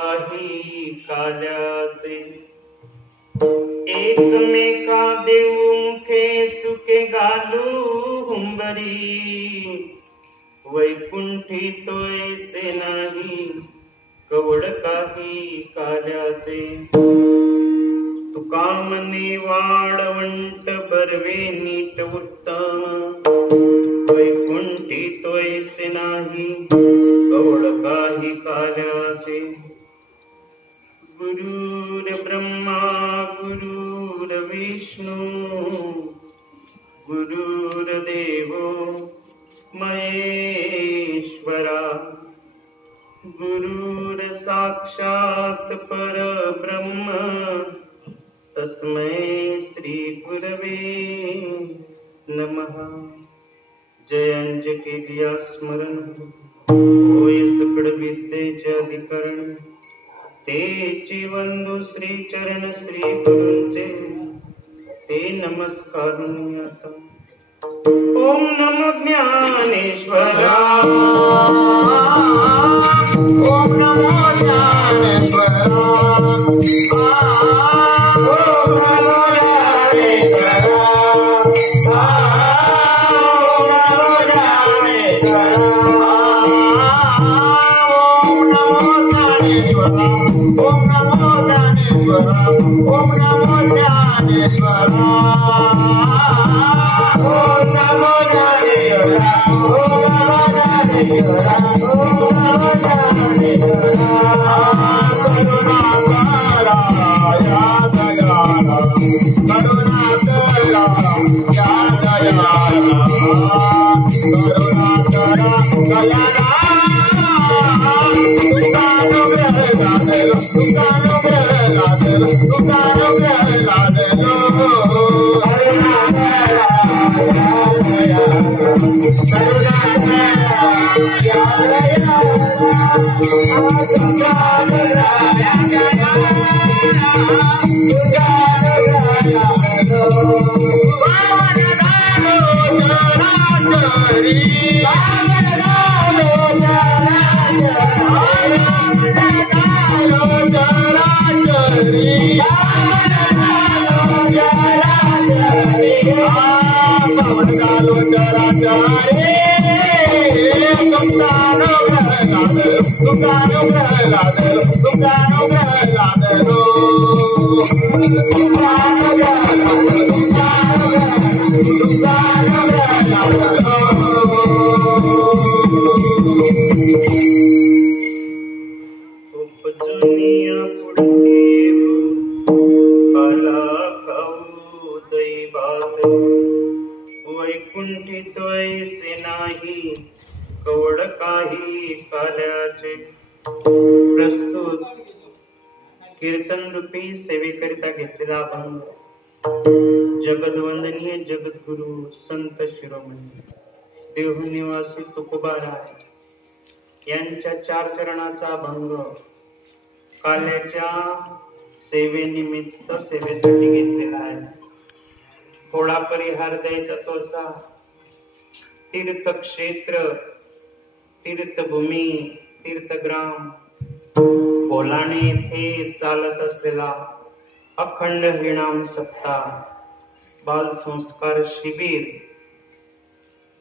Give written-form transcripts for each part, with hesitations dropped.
काही काल्याचे एकमेका देऊ मुखे सुखे घालू हुंबरी वैकुंठी तोयसे नाही कवड काही काल्याचे तुका मने वाळवंट बरवे नीट उत्तम वैकुंठी तोयसे नाही कवड काही काल्याचे गुरुर ब्रह्मा गुरुर विष्णू गुरुर देवो महेश्वरा गुरुर साक्षात परब्रह्म तस्मै श्री गुरवे नमः। जय अंजकेलिया स्मरण होय सकळ विद्येचे अधिकरण तेची वंदू श्री चरण श्री गुरूंचे ते नमस्कार आता। ओम नमो ज्ञानेश्वरा ओम नमो ज्ञानेश्वरा ओम नमो ज्ञानेश्वरा ओम नमो ज्ञानेश्वरा ओम नमो ज्ञानेश्वरा ओम नमो ज्ञानेश्वरा प्रस्तुत कीर्तन रूपी सेवेकरिता घेतलेला अभंग जगदवंदनीय जगद्गुरु संत शिरोमणी देवनिवासी तुकोबाराय यांच्या 4 चरणाचा अभंग काल्याच्या सेवेनिमित्त सेवेसाठी घेतलेला आहे। थोडा परिहार द्यायचा तो असा तीर्थक्षेत्र तीर्थभूमी तीर्थग्राम बोलाणे येथे चालत असलेला अखंड हरिनाम सप्ताह बाल संस्कार शिबिर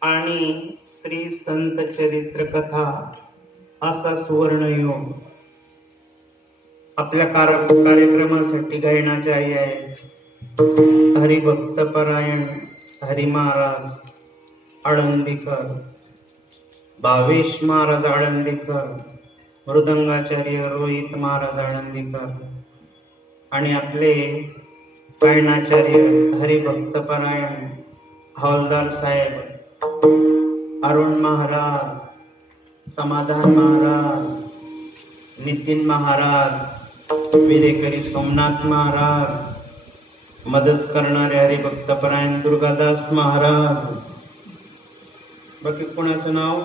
आणि श्री संत चरित्र कथा असा सुवर्णयोग आपल्या कार्यक्रमासाठी गायनाचार्य आहे हरिभक्त परायण हरी महाराज आळंदीकर भावेश महाराज आळंदीकर मृदंगाचार्य रोहित महाराज आळंदीकर आणि आपले गायनाचार्य हरिभक्त परायण हवालदार साहेब अरुण महाराज समाधान महाराज नितीन महाराज विरेकरी सोमनाथ महाराज मदत करणारे हरिभक्त परायण दुर्गादास महाराज बाकी कोणाचं नाव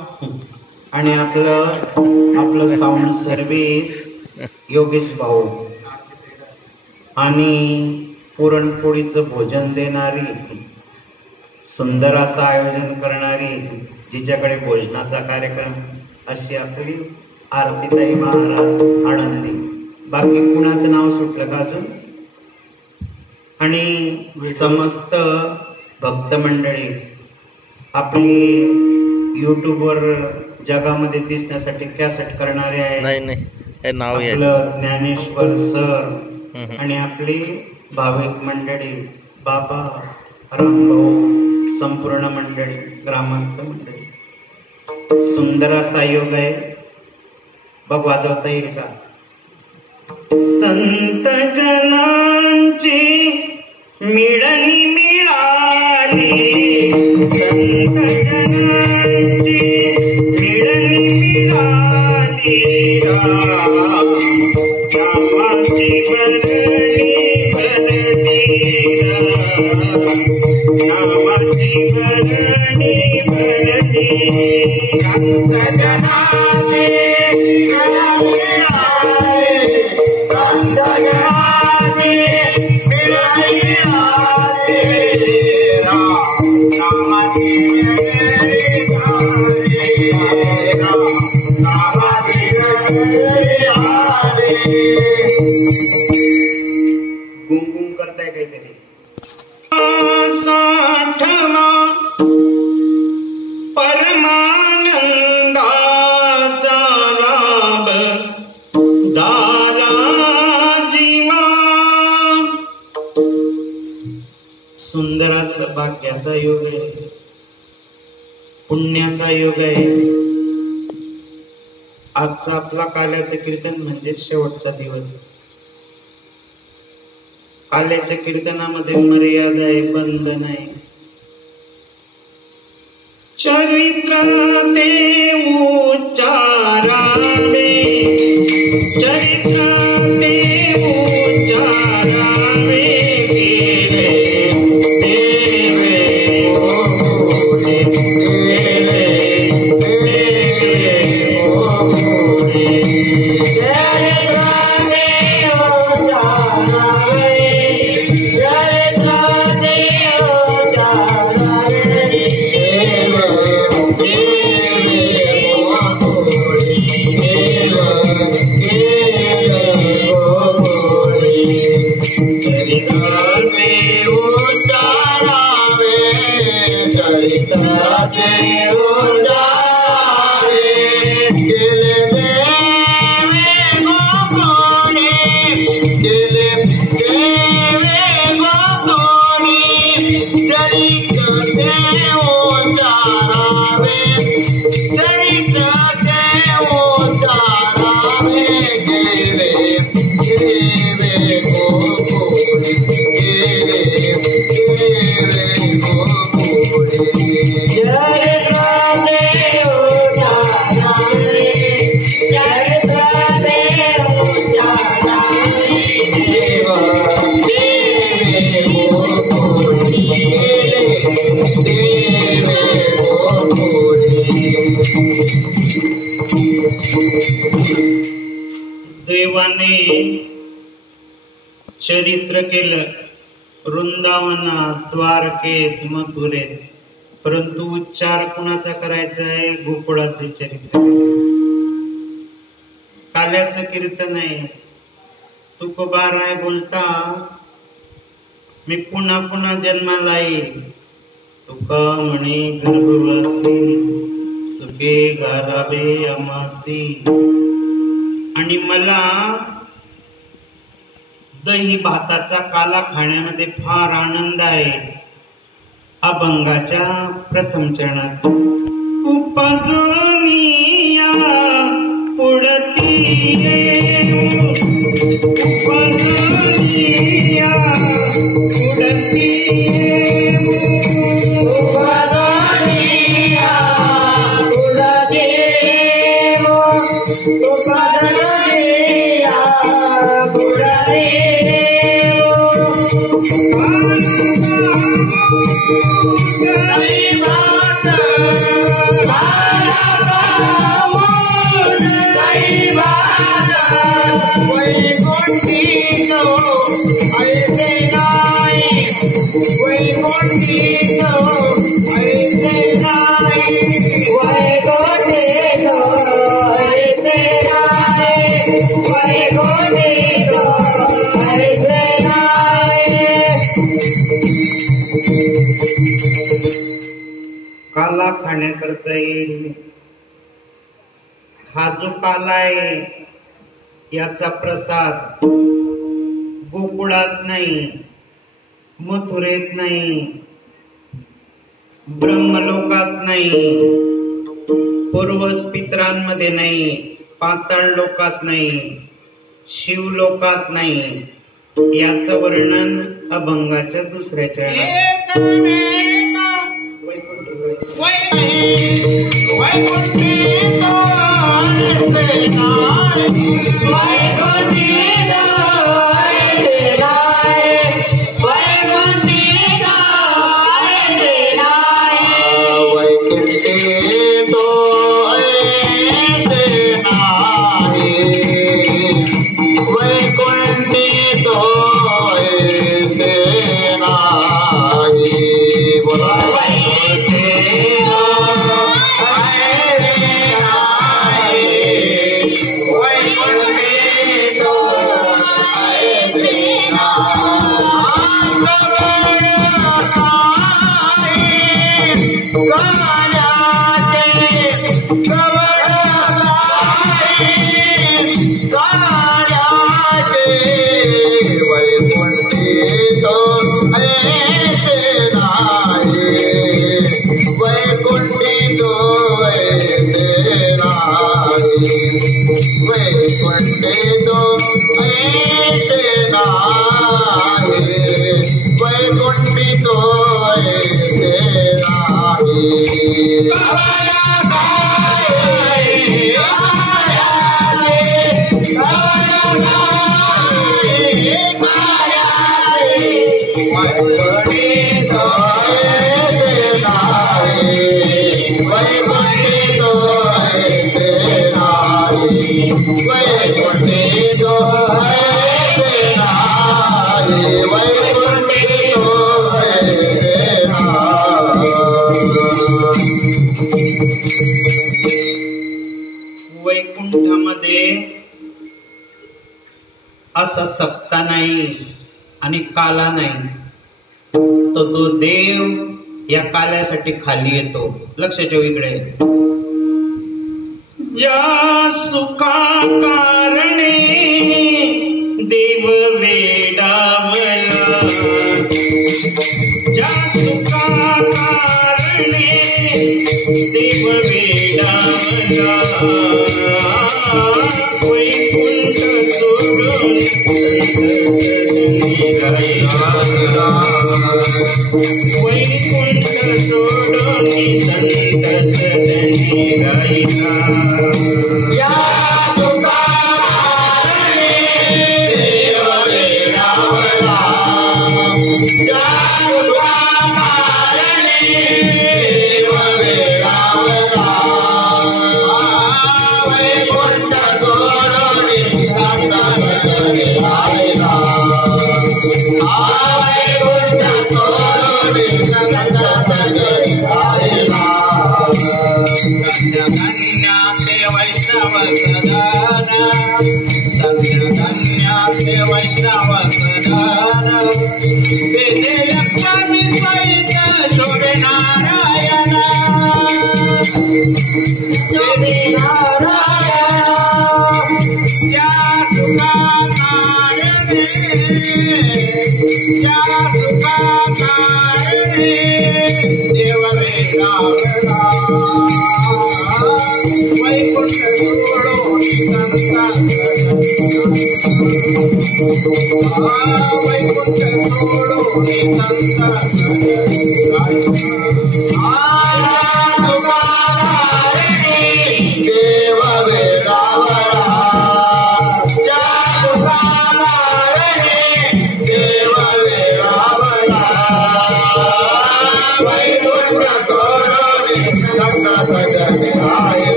आणि आपलं साऊंड सर्व्हिस योगेश भाऊ आणि पुरणपोळीचं भोजन देणारी सुंदर असं आयोजन करणारी जिच्याकडे भोजनाचा कार्यक्रम अशी आपली आरतीताई महाराज आनंदी। बाकी कुणाचं नाव सुटलं का अजून? आणि समस्त भक्त मंडळी आपली युट्यूबवर जगामध्ये दिसण्यासाठी कॅसेट करणारे आहे. आपलं ज्ञानेश्वर सर आणि आपली भाविक मंडळी, बाबा, रामभाऊ, संपूर्ण मंडळी, ग्रामस्थ मंडळी. सुंदर असा योग आहे. बघ वाजवता येईल का? संत जनांची मिळणी मिळाली, संत जनांची मिळणी मिळाली, रामाची भरणी भरली, रामाची भरणी भरली. संत जनांची गुंगुम करताय काहीतरी. साठवा परमानंदाचा लाभ झाला जीवा. सुंदर असं भाग्याचा योग आहे, पुण्याचा योग आहे. आजचा आपला काल्याचं कीर्तन म्हणजे शेवटचा दिवस. काल्याच्या कीर्तनामध्ये मर्यादा आहे, बंधन आहे. चरित्र ते उच्चारावे, चरित्र ते उच्चारावे, देवाने चरित्र केलं वृंदावनात, द्वारकेत, मथुरेत, परंतु उच्चार कुणाचा करायचा आहे? गोकुळाचे चरित्र. काल्याचं कीर्तन आहे. तुकोबाराय बोलता, मी पुन्हा पुन्हा जन्माला येईल. तुका म्हणे गर्भवासी, सुखे घालावे अमासी. आणि मला दही भाताचा काला खाण्यामध्ये फार आनंद आहे. अभंगाच्या प्रथम चरणात उपजनिया पुढती उपजनिया पुढती उपजनिया पुढती उपजनिया पुढती Why काला खाण्याकरता येईल. हा जो काला आहे याचा प्रसाद गोकुळात नाही, मथुरेत नाही, ब्रह्मलोकात नाही, पूर्वस्पित्रांमध्ये नाही, पाताळ लोकात नाही, शिवलोकात नाही. याचं वर्णन अभंगाच्या दुसऱ्या चरणात. वैकुंठामध्ये असा सप्ता नाही आणि काला नाही. तो देव या काल्यासाठी खाली येतो. लक्ष ठेव इकडे. ज्या सुखा कारणे देव वेडावला, ज्या सुखा कारणे देव वेडावला, वैकुंठ सोडून वैकुंठ सोडून संत सजनी राहिला.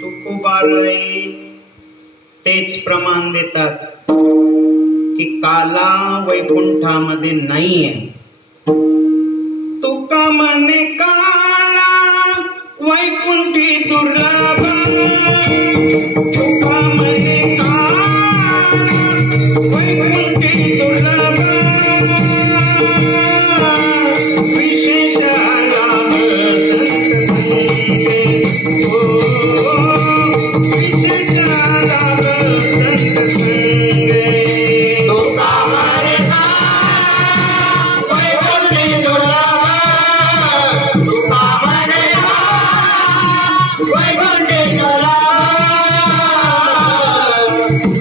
तुकोबाराई तेच प्रमाण देतात की काला वैकुंठामध्ये नाहीये. तुका मने काला वैकुंठी दुर्लभ तुका मने काला वैकुंठी दुर्लभ विशेष लाभ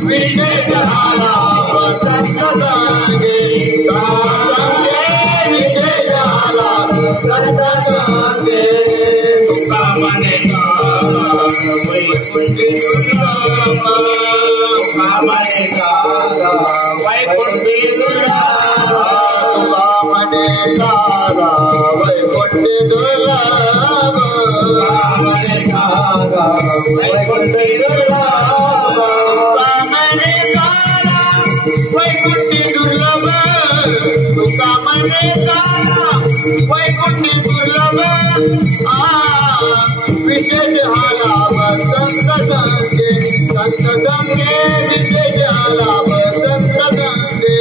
विशेष लाभ विशेष लाभ संत गंगे संत गंगे विशेष लाभ संत गंगे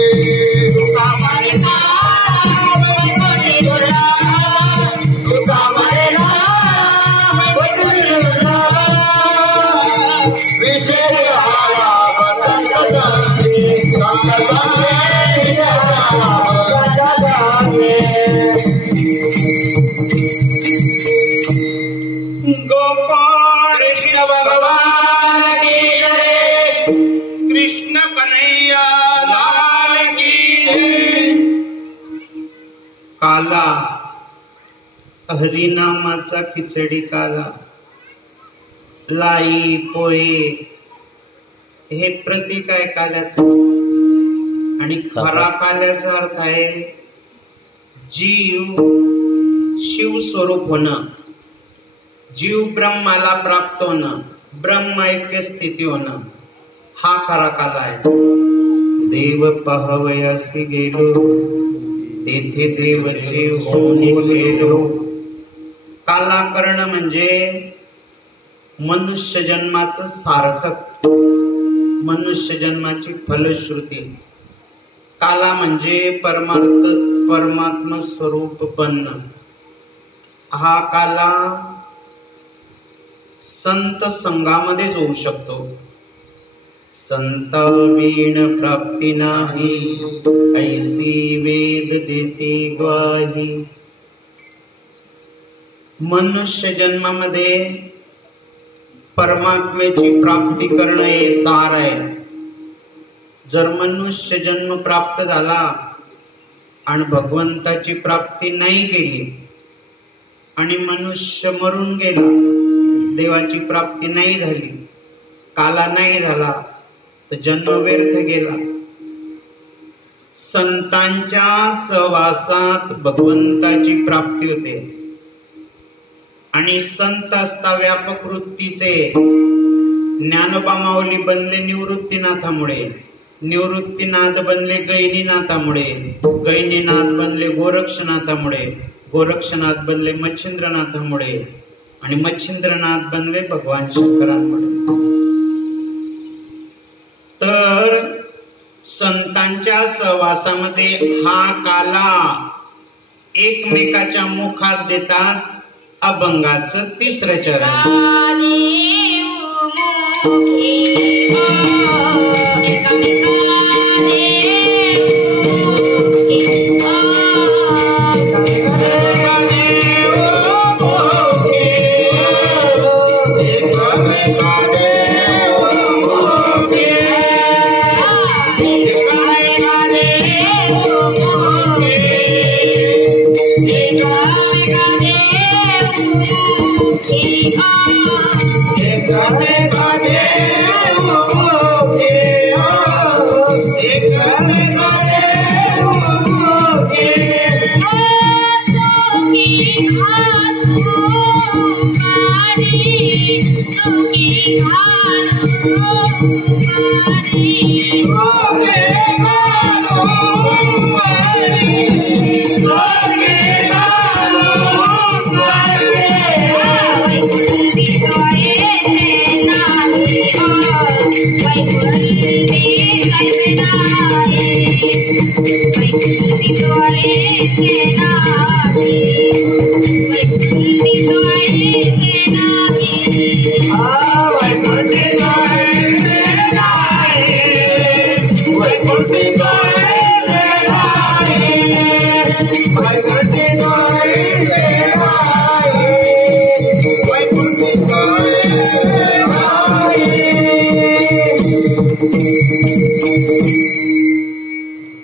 तुका मने काला वैकुंठी दुर्लभ तुका मने काला वैकुंठी दुर्लभ विशेष लाभ संत गंगे विशेष लाभ संत गंगे गोपाल कृष्ण भगवान की जय कृष्ण कन्हैया लाल की जय। काला हरिनामाचा खिचडी काला लाई पोहे हे प्रतीक आहे काल्याचं आणि खरा काल्याचा अर्थ आहे जीव शिव स्वरूप होणं जीव ब्रह्माला प्राप्त होणं ब्रह्म ऐक्य स्थिती होणं हा खरा काला आहे। देव पाहवयासी गेलो तेथे देवचे होऊन गेलो। काला करणं म्हणजे मनुष्य जन्माचं सार्थक मनुष्य जन्माची फलश्रुती। काला म्हणजे परमात्म स्वरूप बनणं। हा काला संत संघामध्येच होऊ शकतो। संत बिन प्राप्ती नाही ऐसी वेद देते ग्वाही। मनुष्य जन्मामध्ये परमात्म्याची प्राप्ती करणं हे सार आहे। जर मनुष्य जन्म प्राप्त झाला आणि भगवंताची प्राप्ती नाही केली आणि मनुष्य मरून गेला देवाची प्राप्ती नाही झाली काला नाही झाला तर जन्म व्यर्थ गेला। संतांच्या सहवासात भगवंताची प्राप्ती होते आणि संत असता व्यापक वृत्तीचे। ज्ञानोबा माऊली बनले निवृत्तीनाथामुळे निवृत्तीनाथ बनले गैनीनाथामुळे गैनीनाथ बनले गोरक्षनाथामुळे गोरक्षनाथ बनले मच्छिंद्रनाथामुळे आणि मच्छिंद्रनाथ बनले भगवान शंकरांमुळे। तर संतांच्या सहवासामध्ये हा काला एकमेकाच्या मुखात देतात अभंगाचं तिसरं चरण।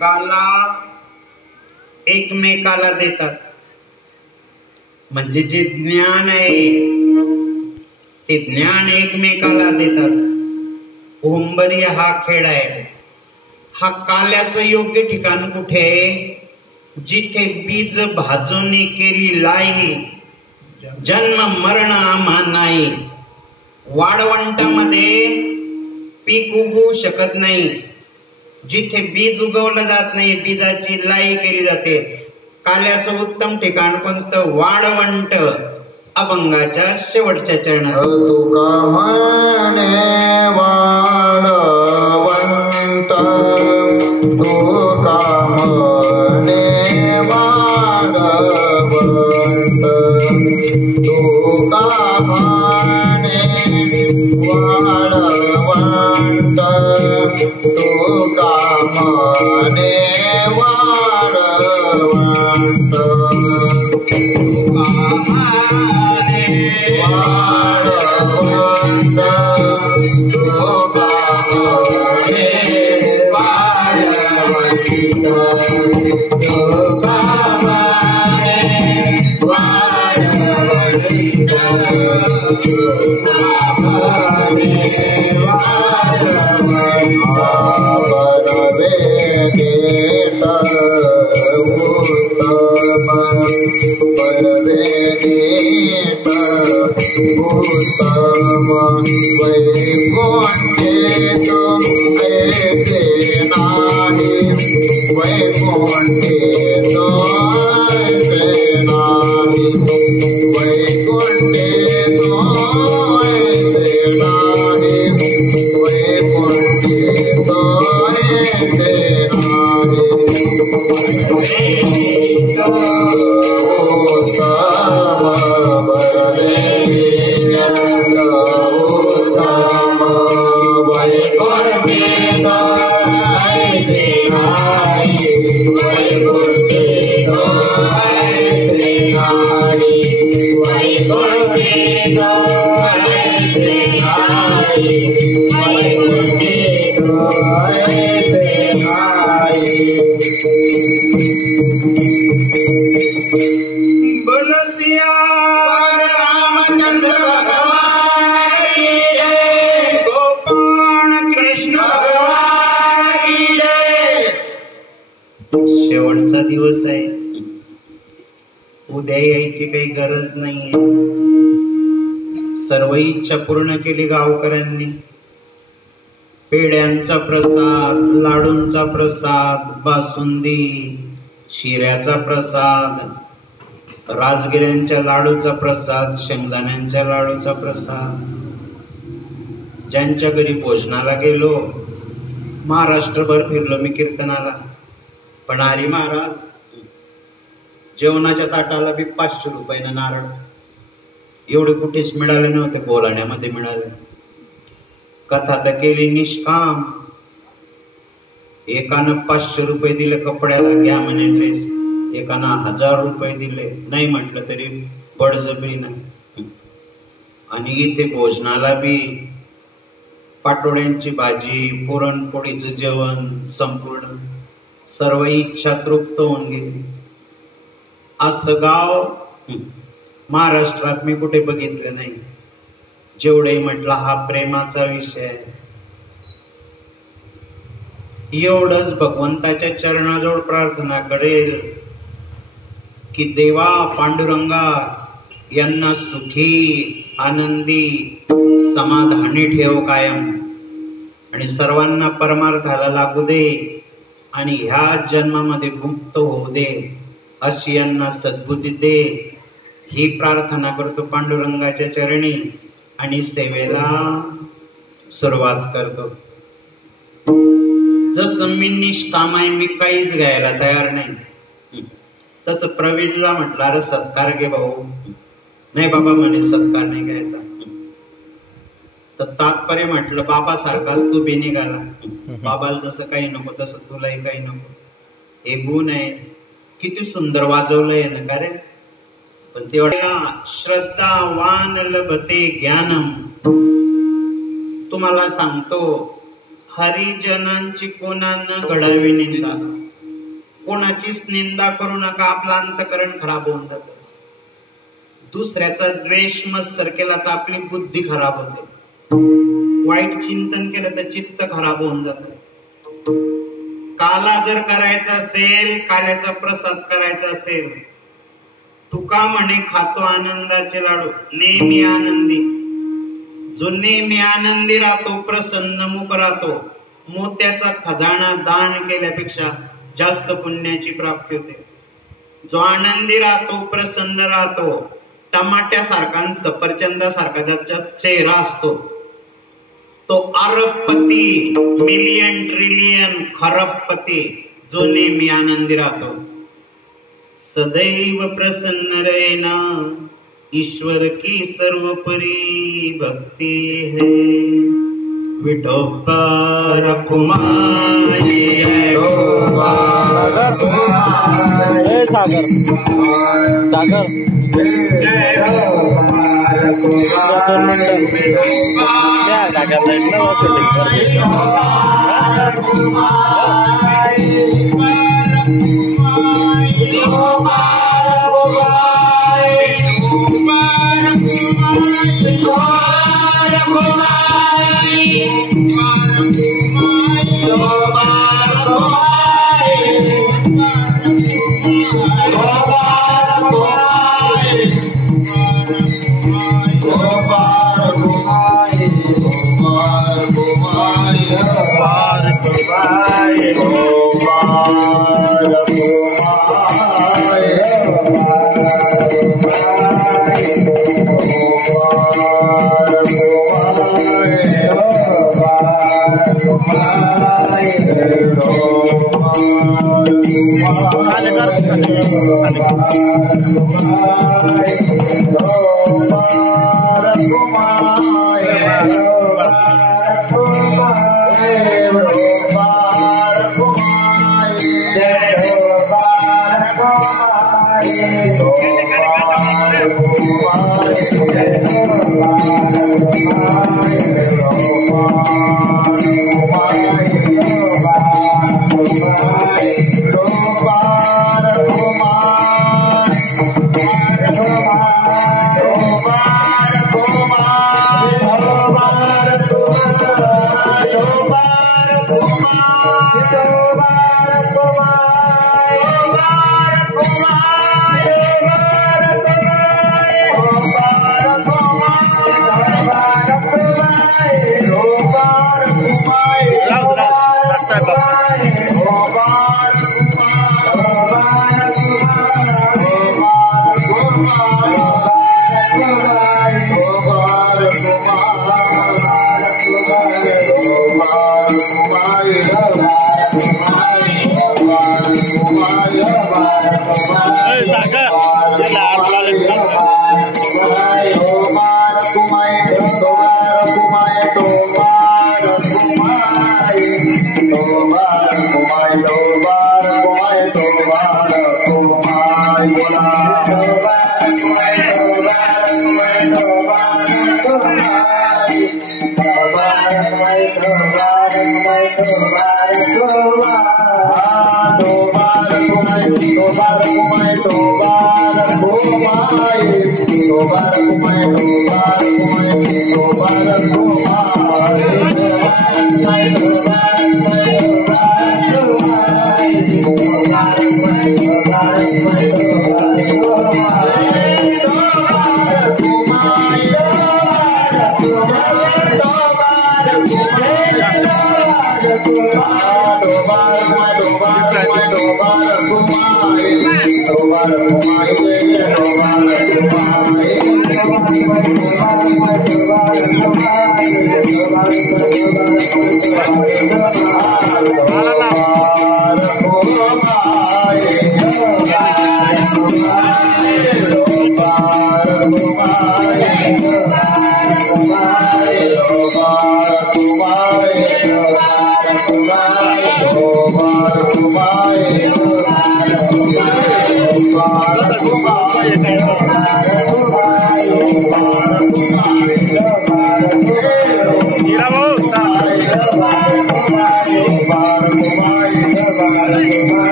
काला एकमेकाला देतात, म्हणजे जे ज्ञान आहे ते ज्ञान एकमेकाला देतात. ओंबरी हा खेळ आहे. हा काल्याचं योग्य ठिकाण कुठे आहे? जिथे बीज भाजून केली लाई, जन्म मरण आम्हा नाही. वाळवंटामध्ये पीक उगवू शकत नाही. जिथे बीज उगवलं जात नाही, बीजाची लाई केली जाते. काल्याचं उत्तम ठिकाण कोणतं? वाळवंट. अभंगाच्या शेवटच्या चरणात तुका म्हणे वाळवंट, तुका म्हणे वाळवंट, तुका म्हणे वाळवंट, तुका म्हणे वाळवंट, वाळवंट, तुका म्हणे वाळवंट, तुका म्हणे वाळवंट, तुका म्हणे वाळवंट. बरवे नेट उत्तम, बरवे नेट उत्तम, वैकुंठे तो ऐसे नाही, वैकुंठे तो ऐसे नाही, वैकुंठे तो ऐसे नाही, वैकुंठे तो ऐसे नाही. उत्तम बरवे नेट उत्तम, वैकुंठे तो ऐसे नाही, वैकुंठे तो ऐसे नाही, वैकुंठे तो ऐसे नाही, वैकुंठे तो ऐसे नाही. बोलो सिया रामचंद्र भगवान की जय. गोपाळ कृष्ण भगवान की जय. शेवटचा दिवस आहे. उद्या यायची काही गरज नाहीये. सर्व इच्छा पूर्ण केली गावकऱ्यांनी. पेड्यांचा प्रसाद, लाडूंचा प्रसाद, बासुंदी, शिऱ्याचा प्रसाद, राजगिऱ्यांच्या लाडूचा प्रसाद, शेंगदाण्यांच्या लाडूचा प्रसाद. ज्यांच्या घरी भोजनाला गेलो, महाराष्ट्रभर फिरलो मी कीर्तनाला, पण हरी महाराज जेवणाच्या ताटाला बी 500 रुपयानं नारळ. एवढे कुठेच मिळाले नव्हते, बोलाण्यामध्ये मिळाले. कथा तर केली निष्काम. एकानं 500 रुपये दिले कपड्याला, घ्या म्हणे ड्रेस. एकानं 1000 रुपये दिले, नाही म्हटलं तरी बळजबरीनं. आणि इथे भोजनाला बी पाटोड्यांची भाजी, पुरणपोळीचं जेवण संपूर्ण. सर्व इच्छा तृप्त होऊन गेली. असं गाव महाराष्ट्रात मी कुठे बघितलं नाही. जेवढे म्हटलं हा प्रेमाचा विषय आहे. एवढंच भगवंताच्या चरणाजवळ प्रार्थना करेल की देवा पांडुरंगा यांना सुखी, आनंदी, समाधानी ठेव कायम, आणि सर्वांना परमार्थाला लागू दे, आणि ह्या जन्मामध्ये मुक्त होऊ दे, अशी यांना सद्बुद्धी दे. ही प्रार्थना करतो पांडुरंगाच्या चरणी आणि सेवेला सुरुवात करतो. जसं मी निष्काम आहे, मी काहीच घ्यायला तयार नाही. तसं प्रवीणला म्हटलं अरे सत्कार घे भाऊ. नाही बाबा म्हणे सत्कार नाही घ्यायचा. तर तात्पर्य म्हटलं बाबा सारखाच तू बी निघाला. बाबाला जसं काही नको तसं तुलाही काही नको. हे गुण आहे. किती सुंदर वाजवलंय ना का रे. पण तेवढ्या श्रद्धावान लभते ज्ञानम. तुम्हाला सांगतो हरिजनांची कोणानं घडावी निंदा. कोणाचीच निंदा करू नका. आपलं अंतकरण खराब होऊन जात. दुसऱ्याचा द्वेष मत्सर केला तर आपली बुद्धी खराब होते. वाईट चिंतन केलं तर चित्त खराब होऊन जात. काला जर करायचा असेल, काल्याचा प्रसाद करायचा असेल, तुका म्हणे खातो आनंदाचे लाडू. नेहमी आनंदी. जो नेहमी आनंदी राहतो, प्रसन्न मुख राहतो, मोत्याचा खजाना दान केल्यापेक्षा जास्त पुण्याची प्राप्ती होते. जो आनंदी राहतो, प्रसन्न राहतो, टमाट्यासारखा सफरचंदासारखा ज्याचा चेहरा असतो, तो अरबपती, मिलियन ट्रिलियन खरबपती. जो नेहमी आनंदी राहतो. सदैव प्रसन्न रहना ईश्वर की सर्वोपरि भक्ति है. विठोबा रखुमाई सागर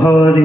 हरि